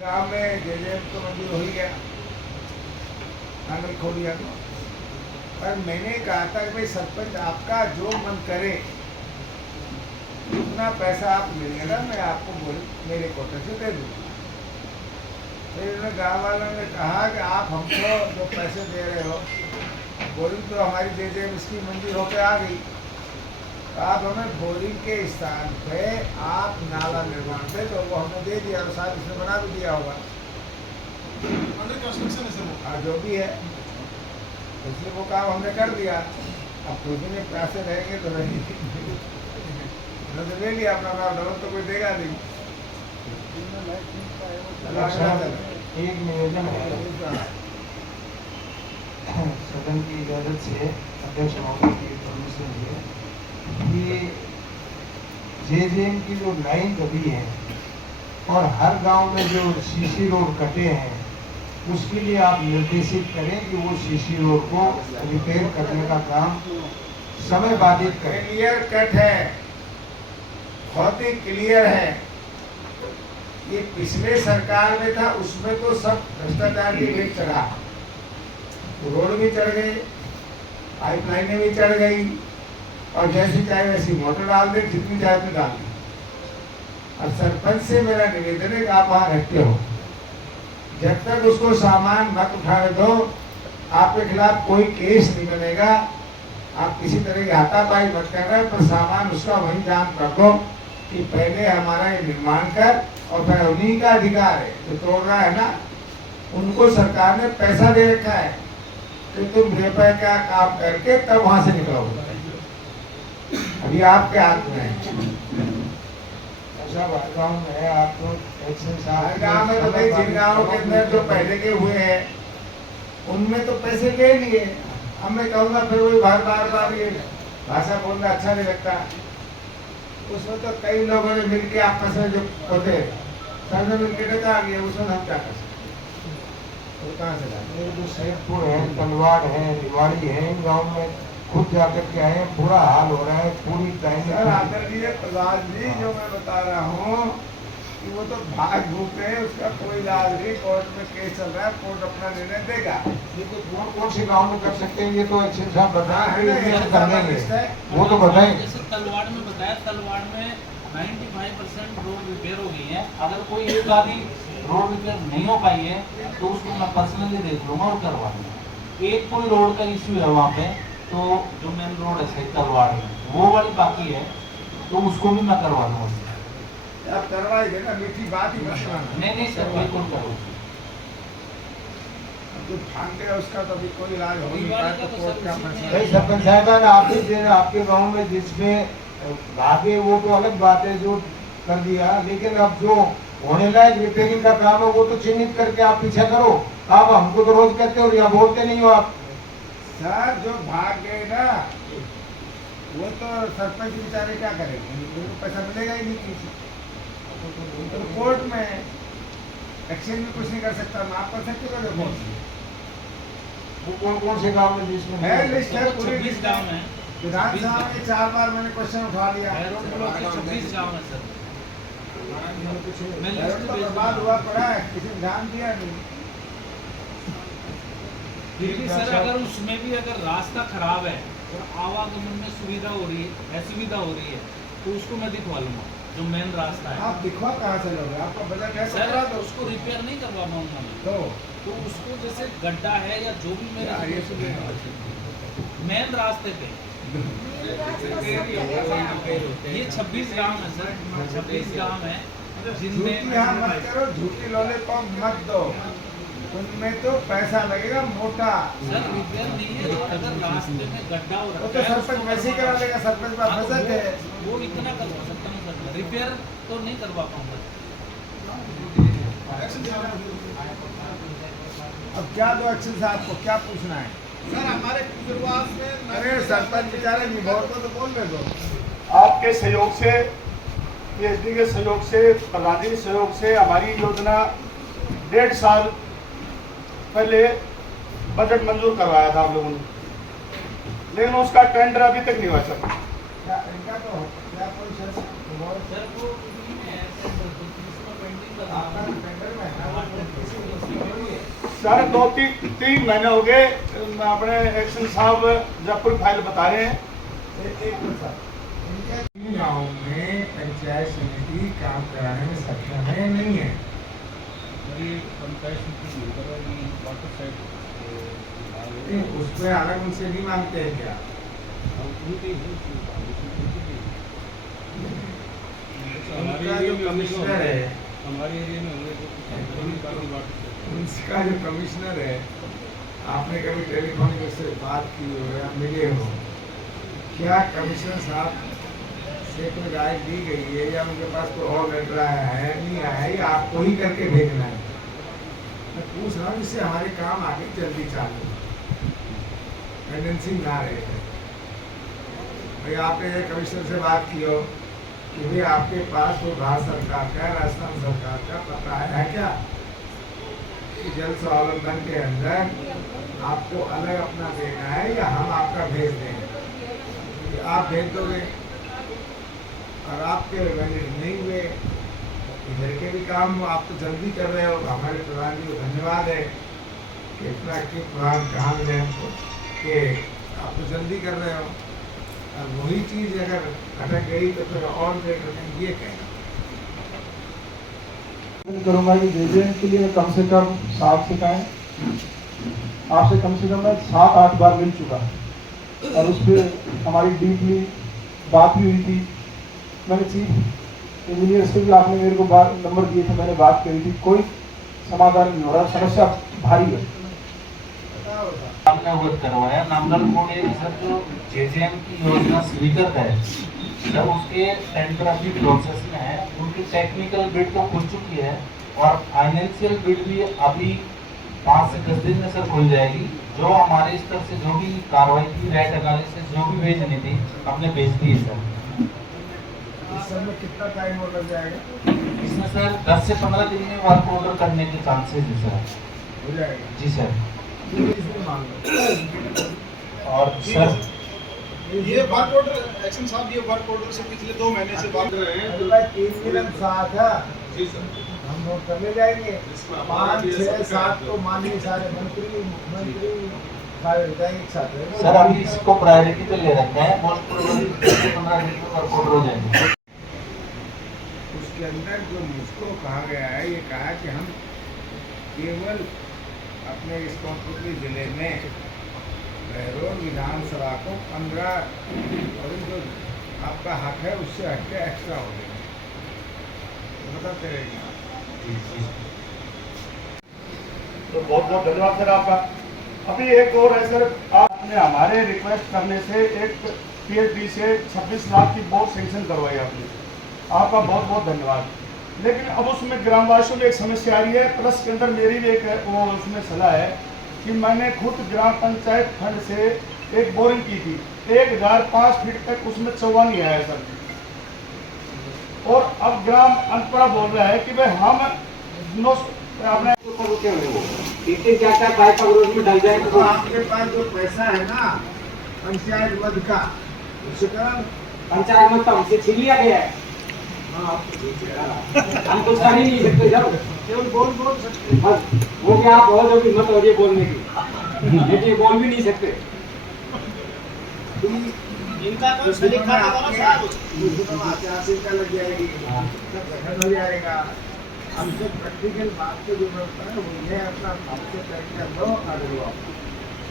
गांव में जेजेएम तो मंजूर हो ही गया, आंगन खोल दिया। पर मैंने कहा था कि भाई सरपंच आपका जो मन करे उतना पैसा आप मिलेगा मैं आपको मेरे कोटे से दे दूँगा। फिर उन्होंने गाँव वालों ने कहा कि आप हमको जो पैसे दे रहे हो बोरिंग तो हमारी जेजेएम स्कीम मंजूर होकर आ गई, तो आप हमें बोरिंग के स्थान पे आप नाला निर्माण पे तो वो हमने दे दिया और साथ इसने बना भी दिया होगा अंडर कंस्ट्रक्शन है सर वो। हाँ जो भी है, इसलिए वो काम हमने कर दिया। अब कुछ दिन पैसे रहेंगे तो रहेंगे, उन्होंने ले लिया अपना माल, डबल तो कोई देगा नहीं। एक निवेदन है सदन की इजाज़त से अध्यक्ष महोदय की परमिशन है कि जेजेएम की जो लाइन दबी है और हर गांव में जो सीसी रोड कटे हैं उसके लिए आप निर्देशित करें कि वो सीसी रोड को रिपेयर करने का काम समय बाधित करें। क्लियर कट है, बहुत ही क्लियर है। ये पिछले सरकार में था, उसमें तो सब भ्रष्टाचार की भेंट चढ़ा, रोड भी चढ़ गए, पाइपलाइनें भी चढ़ गई और जैसी चाहे वैसी मोटर डाल दे, जितनी चाहे उतनी डाल दी। और सरपंच से मेरा निवेदन है कि आप वहाँ रहते हो, जब तक उसको सामान मत उठाने दो, आपके खिलाफ कोई केस नहीं बनेगा। आप किसी तरह की हाथापाई मत करना, पर सामान उसका वहीं जान रखो कि पहले हमारा ये निर्माण कर, और फिर उन्हीं का अधिकार है जो तोड़ रहा है ना, उनको सरकार ने पैसा दे रखा है कि तुम रुपए का काम करके तब वहां से निकलोगे। अभी आपके हाथ में है। ऐसा गाँव में है, आप तो हर गाँव में तो भाई जिन गाँवों के अंदर जो पहले के हुए हैं उनमें तो पैसे ले लिए। अब मैं कहूँगा फिर वही बार बार ये भाषा बोलना अच्छा नहीं लगता। उसमें तो कई लोगों ने मिलके आपस में जो होते सब ने मिलकर डका गया, उसमें हम क्या कर सकते? वो कहाँ से लाए? जो सैदपुर है, तलवाड़ है, रिवाड़ी है, इन गाँव में खुद जाकर के आए, बुरा हाल हो रहा है। पूरी सर आदरणीय प्रधान जी, जो मैं बता रहा हूँ कि वो तो भाग भूख है, उसका कोई इलाज नहीं, कोर्ट में केस चल रहा है, कोर्ट अपना निर्णय देगा। ये तो कौन से गाँव में कर सकते हैं, ये तो अच्छे साहब बताएंगे, कर देंगे, वो तो बताएंगे। जैसे तलवाड़ में बताया, तलवाड़ में 95% रोड रिपेयर हो गई है। अगर कोई एक आधी रोड रिपेयर नहीं हो पाई है तो उसको मैं पर्सनली देख लूँगा और करवा दूँगा। एक कोई रोड का इश्यू है वहाँ पे, तो जो मेन रोड है सही तलवाड़ में वो वाली बाकी है, तो उसको भी मैं करवा दूँगा। आप करवाएंगे ना, मीठी बात ही मत करना। नहीं सर, बिल्कुल करो। जो भाग गया उसका तो अभी कोई इलाज हो नहीं पाया, तो कोर्ट का फैसला। भाई सरपंच साहब आपके गाँव में जिसमें भागे वो तो अलग बात है जो कर दिया, लेकिन अब जो होने लायक रिपेयरिंग का काम है वो तो चिन्हित करके आप पीछा करो। आप हमको तो रोज कहते हो या बोलते नहीं हो आप। सर जो भाग गए ना, वो तो सरपंच बेचारे क्या करेंगे, उनको पैसा मिलेगा ही नहीं किसी। तो कोर्ट में एक्शन में कुछ नहीं कर सकता, माफ कर सकते हो देखो। वो कौन से गाँव में जिसमें है लिस्ट है, पूरी 26 लिस्ट गाँव है। है। विधानसभा में 4 बार मैंने क्वेश्चन उठा लिया। 26 गाँव है सर। मैं लिस्ट तो भेज बर्बाद दूँगा। हुआ पड़ा है, किसी ने ध्यान दिया नहीं। फिर भी सर अगर उसमें भी अगर रास्ता खराब है और आवागमन में सुविधा हो रही है, असुविधा हो रही है, तो उसको मैं दिखवा लूंगा। जो मेन रास्ता है आप दिखवा कहाँ से लोगे, आपका बजट है सर, 15, तो उसको रिपेयर नहीं करवा पाऊंगा मैं। तो उसको जैसे गड्ढा है या जो भी मेरे यार ये तो मेन रास्ते पे ये 26 गांव है सर, 26 गांव है झूठी यहाँ मत जिनमें करो, झूठी लॉलीपॉप मत दो, उनमें तो पैसा लगेगा मोटा। सर रिपेयर नहीं है, अगर रास्ते में गड्ढा हो वो रखा तो है सरपंच वैसे ही करा लेगा, सरपंच का हाँ, तो बजट है। वो इतना करवा सकता हूँ सर, रिपेयर तो नहीं करवा पाऊंगा। अब क्या दो एक्शन से, आपको क्या पूछना है? सर हमारे शुरुआत में अरे सरपंच बेचारे नहीं बोलते तो बोलने दो। आपके सहयोग से, पीएचडी के सहयोग से, प्रधान जी के सहयोग से हमारी योजना 1.5 साल पहले बजट मंजूर करवाया था आप लोगों ने, लेकिन उसका टेंडर अभी तक नहीं हुआ सर। क्या इनका तो क्या कोई सर वो पेंडिंग आपका टेंडर में है। सर 2-3 महीने हो गए अपने एक्शन साहब जयपुर फाइल बता रहे हैं। एक मिनट। इन गाँव में पंचायत समिति काम कराने में सक्षम है नहीं है? नहीं, उसमें अलग उनसे नहीं मांगते हैं क्या? उनका जो कमिश्नर है, हमारे एरिया में उसका जो कमिश्नर है, आपने कभी टेलीफोनिक उससे बात की हो या मिले हो? क्या कमिश्नर साहब से कोई राय दी गई है या उनके पास कोई और लेटर आया है, नहीं आया है, या आपको ही करके भेजना है? मैं पूछ रहा हूँ जिससे हमारे काम आगे जल्दी चालू पेंडेंसी ना रहे। भाई आपने कमिश्नर से बात की हो कि भाई आपके पास वो भारत सरकार का, राजस्थान सरकार का पता है क्या कि जल स्वावलंबन के अंदर आपको अलग अपना देना है या हम आपका भेज दें? आप भेज दोगे और आपके वैलिड नहीं हुए, इधर के भी काम आप तो जल्दी कर रहे हो। हमारे प्रधान जी को धन्यवाद है कि इतना एक्टिव प्रधान कहाँ मिले हमको कि आप तो जल्दी कर रहे हो, और वही चीज़ अगर अटक गई तो फिर और देर करेंगे, ये कहना। करूंगा कि जेजेएम के लिए कम से कम 7 शिकायत आपसे कम से कम मैं 7-8 बार मिल चुका है और उस पर हमारी डीपली बात भी हुई थी। मैंने चीफ इंजीनियर से भी आपने मेरे को नंबर दिए थे, मैंने बात करी थी, कोई समाधान नहीं हो रहा, समस्या भारी है। हमने अवगत करवाया। नंबर कोड एक सर जो जेजेएम की योजना स्वीकृत है, जब उसके टेंडर अभी प्रोसेस में है, उनकी टेक्निकल बिड तो खुल चुकी है और फाइनेंशियल बिड भी अभी 5 से 10 दिन में सर खुल जाएगी। जो हमारे स्तर से जो भी कार्रवाई की, रेट एनालिसिस जो भी भेजनी थी हमने भेज दी है सर। इस सब में कितना टाइम और लग जाएगा? इसमें सर 10 से 15 दिन में वर्क ऑर्डर करने के चांसेस है सर। हो जाएगा जी सर। इसमें मान लो। और सर ये वर्क ऑर्डर एक्शन साहब, ये वर्क ऑर्डर से पिछले 2 महीने से बात कर रहे हैं। अरे भाई 3 मिनट साथ है, जी सर। हम लोग चले जाएंगे। 5, 6, 7 तो माननीय सारे मंत्री मुख्यमंत्री सारे विधायक एक साथ रहेंगे। सर अभी इसको प्रायोरिटी पे ले रखा है, मोस्ट प्रोबेबली 10 से 15 दिन में वर्क ऑर्डर हो जाएंगे। उसके अंदर जो मुझको कहा गया है, ये कहा कि हम केवल अपने इस कोटपुतली जिले में बहरोड विधानसभा को 15 और जो आपका हक है उससे हटके एक्स्ट्रा हो गए, बताते रहेंगे। तो बहुत बहुत धन्यवाद सर आपका। अभी एक और है सर, आपने हमारे रिक्वेस्ट करने से एक पीएचडी से 26 लाख की बोर्ड सेंक्शन करवाई आपने, आपका बहुत बहुत धन्यवाद। लेकिन अब उसमें ग्रामवासियों में एक समस्या आ रही है, प्लस के अंदर मेरी भी एक वो उसमें सलाह है कि मैंने खुद ग्राम पंचायत फंड से एक बोरिंग की थी, 1005 फीट तक उसमें चौवा नहीं आया सर। और अब ग्राम अंतपुरा बोल रहा है कि भाई हम अपने क्या क्या पाइप अवरोध में डल जाए तो आपके पास जो पैसा है ना पंचायत मद का, उससे करा पंचायत में तो हमसे छीन लिया गया है। हम कुछ कर ही नहीं सकते जब केवल बोल सकते हैं। बस वो क्या आप बहुत जो हिम्मत हो रही है बोलने की, लेकिन बोल भी नहीं सकते। इनका तो सलीका लगाना साहब, का लग जाएगी, सब गठन हो जाएगा। हमसे प्रैक्टिकल बात से जो बनता है वो ये अपना हमसे तय कर लो, आगे लो।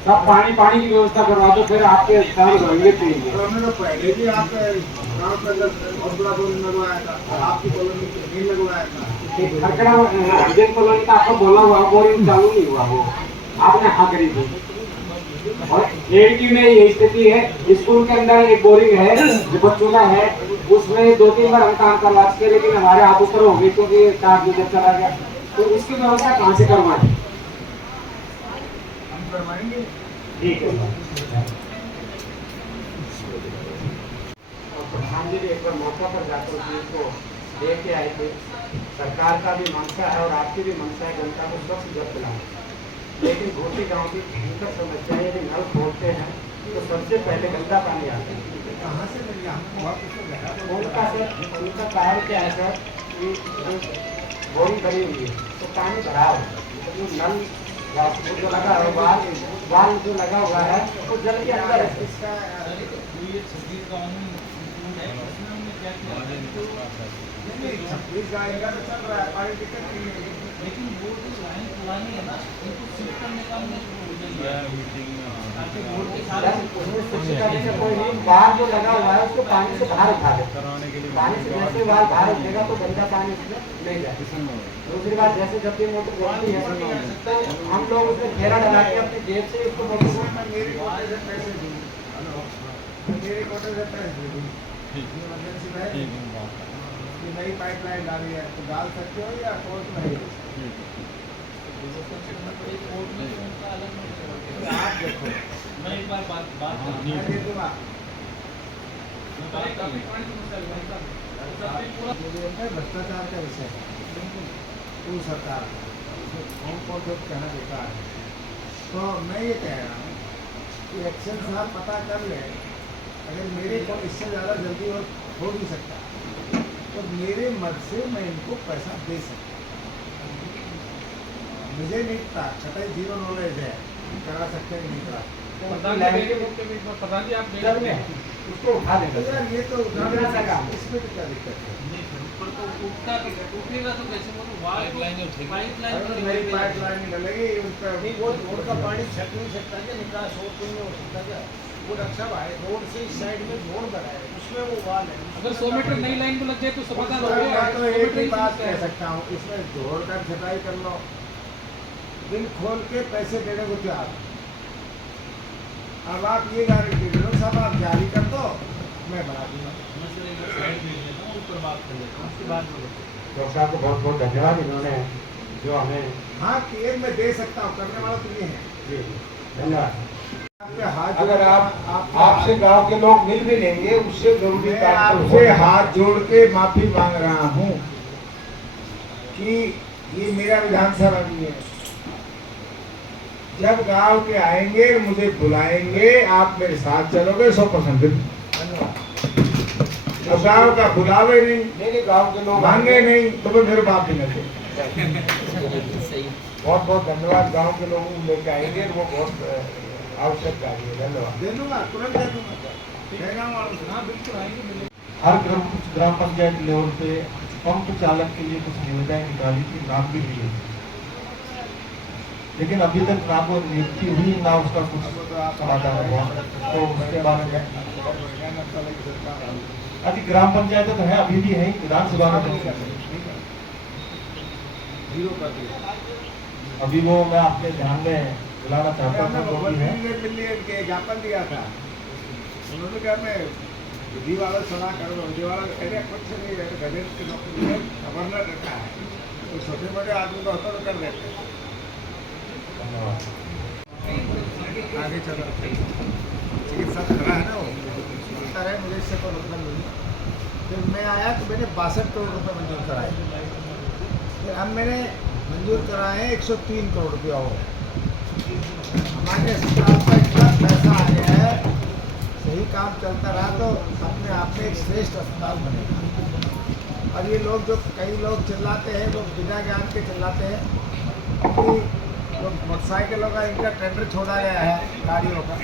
सब पानी की व्यवस्था करवा दो, फिर आपके स्थान रहेंगे चाहिए। तो हमने तो पहले भी आपके गाँव के अंदर बहुत बड़ा बोरिंग लगवाया था, और आपकी कॉलोनी में नहीं लगवाया था। खरकड़ा हरिजन कॉलोनी का आपको बोला हुआ बोरिंग चालू नहीं हुआ, वो आपने हाँ करी थी। और एडीटी में यही स्थिति है, स्कूल के अंदर एक बोरिंग है जो बच्चों का है, उसमें 2-3 बार हम काम करवा चुके, लेकिन हमारे हाथ ऊपर हो गई क्योंकि चार्ज गुजर चला गया। तो इसकी व्यवस्था कहाँ से करवाएं? हम करवाएंगे। ठीक है। प्रधान जी एक बार मौका पर जाकर चीज को देख के आए थे। सरकार का भी मंशा है और आपकी भी मंशा है जनता को स्वच्छ जल पिलाएं, लेकिन घोटी गांव की भयंकर समस्या है, यदि नल खोलते हैं तो सबसे पहले गंदा पानी आता है। कहाँ से मिल गया? उनका कारण क्या है सर कि बोरिंग बनी हुई है तो पानी भरा हो, तो नल वो जो लगा है वाल जो लगा हुआ है वो जल के अंदर है। इसका ये 26 कानून है, इसमें हमने क्या किया तो 26 आएगा तो चल रहा है, कोई दिक्कत नहीं है। लेकिन वो जो लाइन पुरानी है ना, इनको शिफ्ट करने का हमने ताकि रोड के सारे उसमें शिफ्ट करने से कोई नहीं, बाहर जो लगा हुआ है उसको पानी से बाहर उठा दे। पानी से जैसे बाहर बाहर उठेगा तो गंदा पानी उसमें नहीं जाए। दूसरी बात, जैसे जब भी मोटर बनती है तो हम लोग उसमें घेरा लगा के अपनी जेब से उसको मोटर को मैं मेरे कोटे से पैसे दूँ, मेरे कोटे से पैसे दूँ, इमरजेंसी में कि नई पाइपलाइन डाली है तो डाल सकते हो या कोर्ट में है? कोर्ट में उनका अलग नहीं है। आप देखो, मैं एक बार बात मैं दे दूँगा। मुझे भ्रष्टाचार का विषय है, पूरी सरकार कौन कौन से कहना बेकार है। तो मैं ये कह रहा हूँ कि एक्शन साहब पता कर ले, अगर मेरे को इससे ज़्यादा जल्दी और हो नहीं सकता तो मेरे मद से मैं इनको पैसा दे सकता। मुझे नहीं पता, कतई जीरो नॉलेज है, करा सकते हैं नहीं करा सकते। प्रधान जी आप जल में उसको उठा तो देगा। यार ये तो दूसरा सा काम। इसमें तो क्या दिक्कत है? ऊपर तो उठेगा तो कैसे वो पाइपलाइन अगर नई पाइपलाइन डलेगी उस पर वो रोड का पानी छट नहीं सकता क्या, निकास और कोई नहीं हो सकता क्या? वो डॉक्टर साहब आए रोड से इस साइड में जोड़ बनाए, उसमें वो वाल है। अगर 100 मीटर नई लाइन को लग जाए तो समाधान हो मैं गया। तो एक ही बात कह सकता हूँ, इसमें जोड़ कर छटाई कर लो, दिल खोल के पैसे देने को तैयार। अब आप ये गारंटी दे दो साहब आप जारी कर दो, मैं बना दूंगा। मैं सर एक साइड भेज देता हूँ, ऊपर बात कर लेता हूँ, उसके बाद डॉक्टर साहब को बहुत बहुत धन्यवाद, इन्होंने जो हमें हाँ केयर में दे सकता हूँ, करने वाला तो ये है। धन्यवाद। आपके हाथ अगर जोड़- आपसे गांव के लोग मिल भी लेंगे उससे जरूरी मैं काम तो आपसे होगा। हाथ जोड़ के माफी मांग रहा हूँ कि ये मेरा विधानसभा नहीं है। जब गांव के आएंगे मुझे बुलाएंगे, आप मेरे साथ चलोगे 100%। अब गांव का बुलावे नहीं, मेरे गांव के लोग मांगे नहीं तो मैं मेरे बाप भी न थे। बहुत बहुत धन्यवाद। गांव के लोगों को लेकर आएंगे, वो बहुत आवश्यक कार्य है। धन्यवाद। दे दूंगा, तुरंत दे दूंगा। कह गाँव वालों से। हाँ बिल्कुल आएंगे मिलेंगे। हर ग्राम पंचायत लेवल पे पंप चालक के लिए कुछ निविदाएं निकाली थी, नाम भी लिए, लेकिन अभी तक ना को नियुक्ति हुई ना उसका कुछ समाधान हुआ। तो उसके बारे में अभी ग्राम पंचायत तो है, अभी भी है, विधानसभा में तो जीरो कर दिया। अभी वो मैं आपके ध्यान में दिलाना चाहता हमने हूँ भगवत कि है मिलियन के ज्ञापन दिया था, उन्होंने कहा मैं विधि वाला सलाह करूँगा। विधि वाला अरे कुछ नहीं है, गणेश की नौकरी में गवर्नर रखा है, तो छोटे मोटे आदमी तो होता तो कर लेते। धन्यवाद। आगे चलो, चिकित्सा खड़ा है ना वो, चिकित्सा है, मुझे इससे कोई मतलब नहीं है। जब मैं आया तो मैंने 62 करोड़ रुपये मंजूर कराए, फिर अब मैंने मंजूर कराए 103 करोड़ रुपया हो। हमारे अस्पताल का इतना पैसा आ गया है, सही काम चलता रहा तो अपने आप में एक श्रेष्ठ अस्पताल बनेगा। और ये लोग जो कई लोग चिल्लाते हैं, वो बिना ज्ञान के चिल्लाते हैं कि लोग मोटरसाइकिलों का इनका टेंडर छोड़ा गया है, गाड़ियों का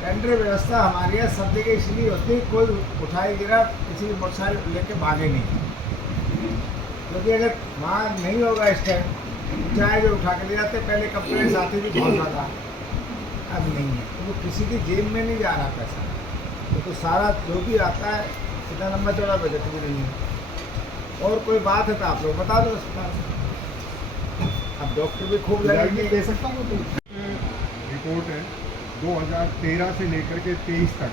टेंडर व्यवस्था हमारे यहाँ सब जगह इसलिए होती है, कोई उठाई गिरा किसी मोटरसाइकिल लेके भागे नहीं, क्योंकि अगर वहाँ नहीं होगा इस टाइम चाहे जो उठा के ले जाते। पहले कंप्लेंट्स आती थी बहुत ज़्यादा, अब नहीं है, तो वो किसी की जेब में नहीं जा रहा पैसा। तो सारा जो भी आता है सीधा लंबा चौड़ा बजट भी नहीं है। और कोई बात है तो आप लोग बता दो अस्पताल में। अब डॉक्टर भी खूब लगेंगे। दे सकता हूँ रिपोर्ट है 2013 से लेकर के 23 तक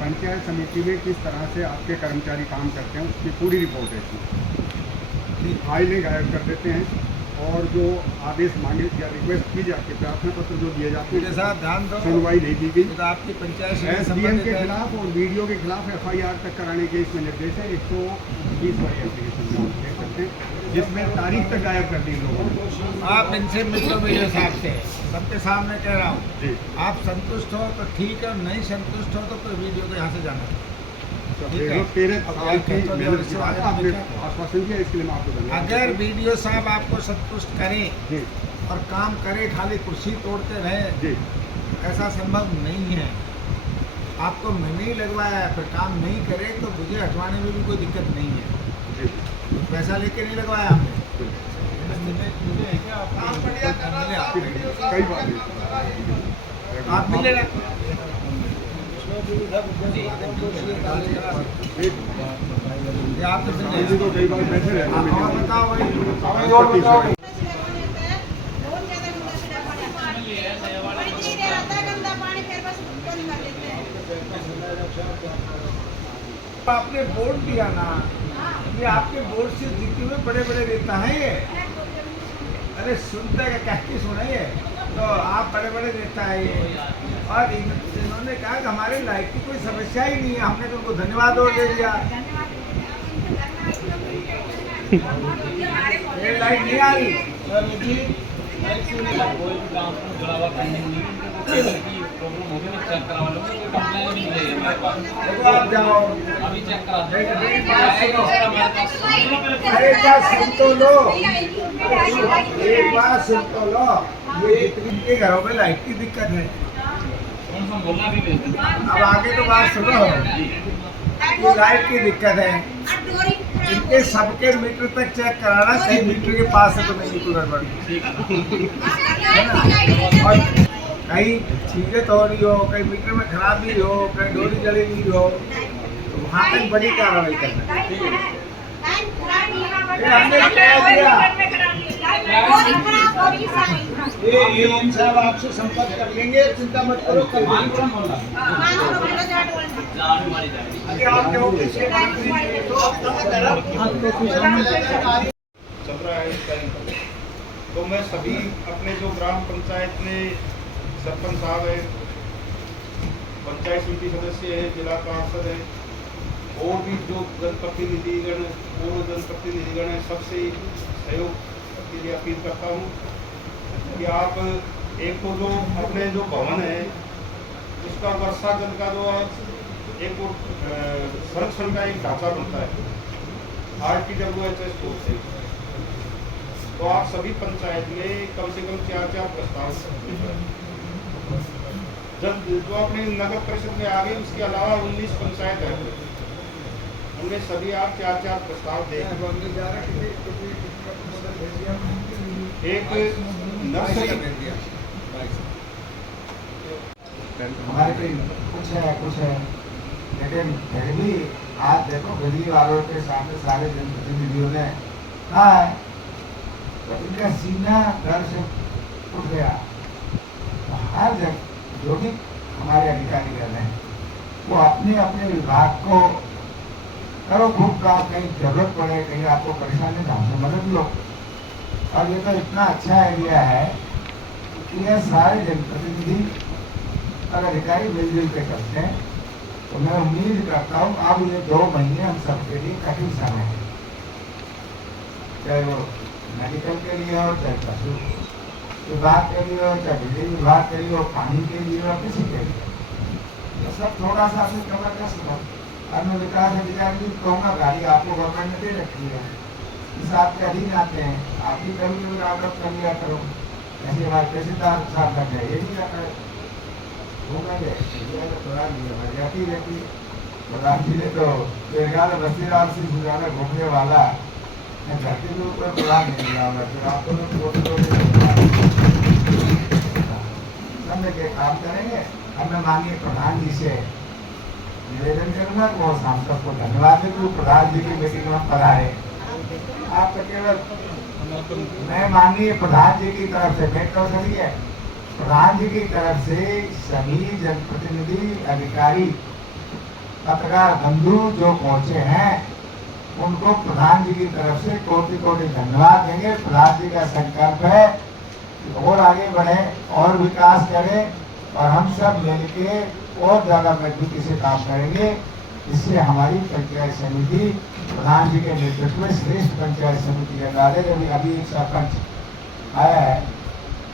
पंचायत समिति में किस तरह से आपके कर्मचारी काम करते हैं, उसकी पूरी रिपोर्ट है इसमें। फाइलें गायब कर देते हैं और जो आदेश मांगे या रिक्वेस्ट की जाती है, प्रार्थना पत्र जो दिए जाते मेरे हैं, साथ ध्यान दो, सुनवाई नहीं की गई। तो आपकी पंचायत से एसडीएम संबंधित के है। खिलाफ और वीडियो के खिलाफ एफआईआर तक कराने के इसमें निर्देश है। 120 वाली एप्लीकेशन में आप देख सकते हैं, जिसमें तारीख तक गायब कर दी इन लोगों ने। आप इनसे मिलो मेरे हिसाब से, सबके सामने कह रहा हूँ। जी आप संतुष्ट हो तो ठीक है, नहीं संतुष्ट हो तो कोई वीडियो तो यहाँ से जाना। ठीक है। 13 साल की तो मेहनत के जो बाद स्वागत आपने देखा। आश्वासन दिया, इसके लिए मैं आपको धन्यवाद अगर देता वीडियो साहब आपको संतुष्ट करें हूं। जी और काम करे, खाली कुर्सी तोड़ते रहे, जी ऐसा संभव नहीं है। आपको मैंने ही लगवाया है, फिर काम नहीं करे तो मुझे हटवाने में भी कोई दिक्कत नहीं है। जी पैसा लेके नहीं लगवाया हमने। काम बढ़िया कर रहा है, फिर कई बार आप मिले ना। ये आप तो मिल जी तो कई बार बैठे रहते हैं और meeting में। बताओ भाई। और बताओ बहुत ज्यादा गंदा सीधा पानी आता है, गंदा पानी फिर बस बंद कर देते हैं। आपने बोर्ड दिया ना, ये आपके बोर्ड से जीते हुए बड़े बड़े नेता हैं ये। अरे सुनते हैं, कहती सुनाइए तो आप बड़े बड़े नेता है ये। और इन्होंने कहा कि हमारे लाइट की कोई समस्या ही नहीं है, हमने तो उनको धन्यवाद और दे दिया। ये लाइट नहीं आ रही। कोई भी काम को जुड़ा हुआ पेंडिंग नहीं है, उनको केबल की प्रॉब्लम होगी, मैं चेक करवा लूँगा, कोई कंप्लेन नहीं है हमारे पास। देखो आप जाओ, अभी चेक करा दो। अरे क्या सुन तो लो, एक बार सुन तो लो। ये जितनी के घरों में लाइट की दिक्कत है, हम बोलना भी भेज देते हैं। अब आगे तो बात सुनो। ये लाइट की दिक्कत है, इनके सबके मीटर तक चेक कराना, कहीं मीटर के पास है तो नहीं कोई गड़बड़ है ना। और कहीं चीजें तो हो रही हो, कहीं मीटर में खराबी हो, कहीं डोरी जली हुई हो, तो वहाँ तक बड़ी कार्रवाई करना है। हमने क्या दिया? ये साहब आपसे संपर्क कर लेंगे, चिंता मत करो। कल अरे आप क्या ऑफिस से बात कीजिए, तो आपको कुछ समझ चल रहा है इस टाइम पर। तो मैं सभी अपने जो ग्राम पंचायत में सरपंच साहब है, पंचायत समिति सदस्य है, जिला पार्षद है, और भी जो जनप्रतिनिधिगण पूर्व जनप्रतिनिधिगण है, सबसे सहयोग के लिए अपील करता हूँ कि आप एक तो जो अपने जो भवन है उसका वर्षा जल का जो एक संरक्षण का एक ढांचा बनता है RTWHS कोड से, तो आप सभी पंचायत में कम से कम 4-4 प्रस्ताव जब जो अपने नगर परिषद में आ गई, उसके अलावा 19 पंचायत है, उनमें सभी आप 4-4 प्रस्ताव दें। एक नर्सरी हमारे पे कुछ है, लेकिन फिर भी आज देखो गली वालों के सामने सारे जनप्रतिनिधियों ने कहा है, तो इनका सीना डर से उठ गया। तो हर जगह जो भी हमारे अधिकारी कर रहे हैं, वो अपने अपने विभाग को करो खूब काम, कहीं जरूरत पड़े, कहीं आपको परेशानी तो हमसे मदद लो। और ये तो इतना अच्छा आइडिया है कि यह सारे जनप्रतिनिधि और अधिकारी मिलजुल के करते हैं। तो मैं उम्मीद करता हूँ अब ये 2 महीने हम सबके लिए कठिन समय है, चाहे वो मेडिकल के लिए हो, चाहे पशु विभाग के लिए हो, चाहे बिजली विभाग के लिए हो, पानी के लिए हो, किसी के लिए, तो सब थोड़ा सा अपनी कमर कस लो। और मैं विकास अधिकारी भी कहूँगा, गाड़ी आपको गवर्नमेंट ने दे रखी है, इस आपके अधीन आते हैं, आप भी कभी कभी राउट कर लिया करो। ऐसी बात तहसीलदार साहब का है, ये नहीं करना घूमेंगे थोड़ा जाती रहती। प्रधान जी ने तो बेगान बस्तीराम से गुजारा घूमने वाला धरती के ऊपर प्रधान नहीं मिला होगा, फिर आपको समय के काम करेंगे। अब मैं माननीय प्रधान जी से निवेदन करूंगा कि वो सांसद को धन्यवाद दें कि प्रधान जी की मीटिंग में पधारे। आप तो केवल मैं माननीय प्रधान जी की तरफ से भेंट कर सकिए, प्रधान जी की तरफ से सभी जनप्रतिनिधि अधिकारी पत्रकार बंधु जो पहुंचे हैं उनको प्रधान जी की तरफ से कोटि कोटि धन्यवाद देंगे। प्रधान जी का संकल्प है कि और आगे बढ़े और विकास करें, और हम सब मिलके और ज्यादा मजबूती से काम करेंगे। इससे हमारी पंचायत समिति प्रधान जी के नेतृत्व में श्रेष्ठ पंचायत समिति है। अभी एक सरपंच आया है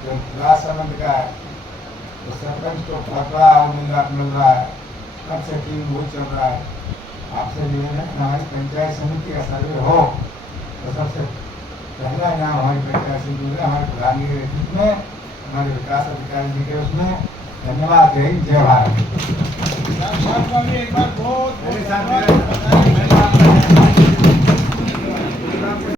जो राजसमंद का है, तो सरपंच को बहुत बड़ा उम्मीदवार मिल रहा है, कम से 3 वोट चल रहा है। आपसे निवेदन है हमारी पंचायत समिति का सर्वे हो तो सबसे पहला नाम हमारी पंचायत समिति में हमारे प्रधान जी के नेतृत्व में हमारे विकास अधिकारी जी के उसमें धन्यवाद। जय हिंद, जय भारत। साहब को भी एक बार बहुत मेरे साथ